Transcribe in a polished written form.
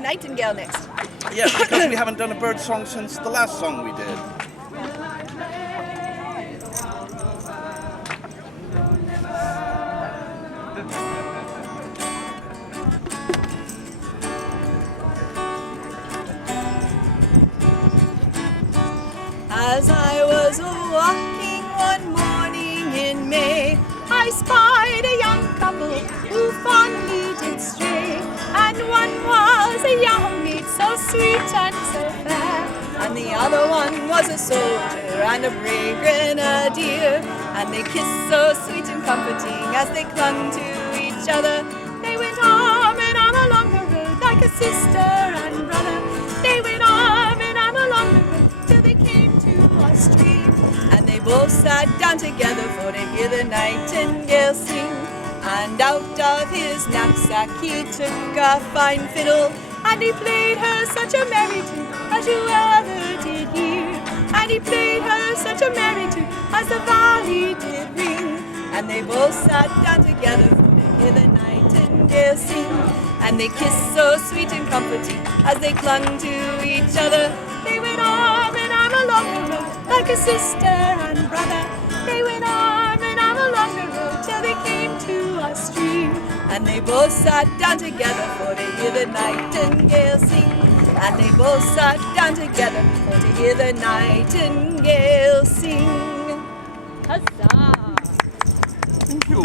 nightingale next. Yes, because we haven't done a bird song since the last song we did. As I was walking one morning in May, I spied a young couple who fondly did stray. And one was a young maid, so sweet and so fair, and the other one was a soldier and a brave grenadier. And they kissed so sweet and comforting as they clung to each other. They went arm in arm along the road like a sister and brother. They went arm in arm along the road till they came to a stream. And they both sat down together for to hear the nightingale sing. And out of his knapsack he took a fine fiddle, and he played her such a merry tune as you ever did hear. And he played her such a merry tune as the valley did ring. And they both sat down together for to hear the nightingale sing. And they kissed so sweet and comforting as they clung to each other. They went arm in arm along the road like a sister and brother. They went arm in arm along the road till they came to a stream. And they both sat down together for to hear the nightingale sing. And they both sat down together for to hear the nightingale sing. Huzzah! Thank you.